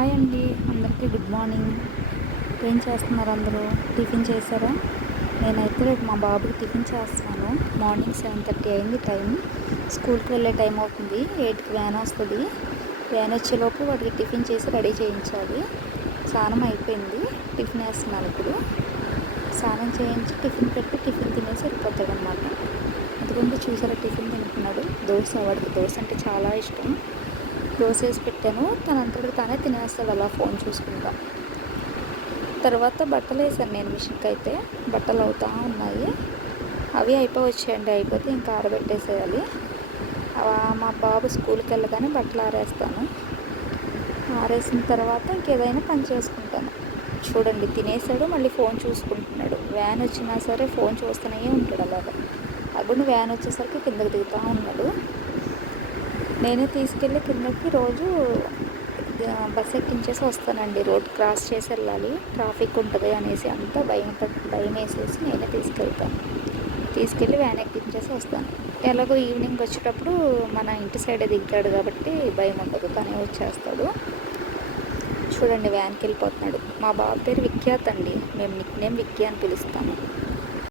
Hi అండి, అందరికీ good morning. ఏం చేస్తున్నారు అందరూ? టిఫిన్ చేశారా? నేనైతే రేపు మా బాబుకి టిఫిన్ చేస్తున్నాను. మార్నింగ్ 7:30 అయింది టైం. స్కూల్కి వెళ్ళే టైం అవుతుంది. 8కి వ్యాన్ వస్తుంది. వ్యాన్ వచ్చేలోపు వాడికి టిఫిన్ చేసి రెడీ చేయించాలి. స్నానం అయిపోయింది. టిఫిన్ వేస్తున్నాను ఇప్పుడు. స్నానం చేయించి టిఫిన్ పెట్టి టిఫిన్ తినేసి వెళ్ళిపోతాడు అనమాట. అందుకుంటే చూసారా, టిఫిన్ తింటున్నాడు. దోశ, వాడికి దోశ అంటే చాలా ఇష్టం. దోశ వేసి పెట్టాను. తనంతటికి తానే తినేస్తాడు అలా ఫోన్ చూసుకుంటా. తర్వాత బట్టలు వేసాను నేను మిషన్కి. అయితే బట్టలు అవుతూ ఉన్నాయి. అవి వచ్చాయండి. అయిపోతే ఇంకా ఆరబెట్టేసేయాలి. మా బాబు స్కూల్కి వెళ్ళగానే బట్టలు ఆరేస్తాను. ఆరేసిన తర్వాత ఇంకేదైనా పని చేసుకుంటాను. చూడండి, తినేసాడు, మళ్ళీ ఫోన్ చూసుకుంటున్నాడు. వ్యాన్ వచ్చినా సరే ఫోన్ చూస్తూనే ఉంటాడు అలాగా. అప్పుడు వ్యాన్ వచ్చేసరికి కిందకి దిగుతూ ఉన్నాడు. నేనే తీసుకెళ్ళి కిందకి రోజు బస్ ఎక్కించేసి వస్తానండి. రోడ్ క్రాస్ చేసి వెళ్ళాలి, ట్రాఫిక్ ఉంటుంది అనేసి అంతా భయం వేసేసి నేనే తీసుకెళ్ళి వ్యాన్ ఎక్కించేసి వస్తాను. ఎలాగో ఈవినింగ్ వచ్చేటప్పుడు మన ఇంటి సైడే దిగుతాడు కాబట్టి భయం ఉండదు, తనే వచ్చేస్తాడు. చూడండి, వ్యాన్కి వెళ్ళిపోతున్నాడు. మా బాబు పేరు విఖ్యాత్ అండి. మేము నిక్ నేమ్ విక్కీ అని పిలుస్తాము.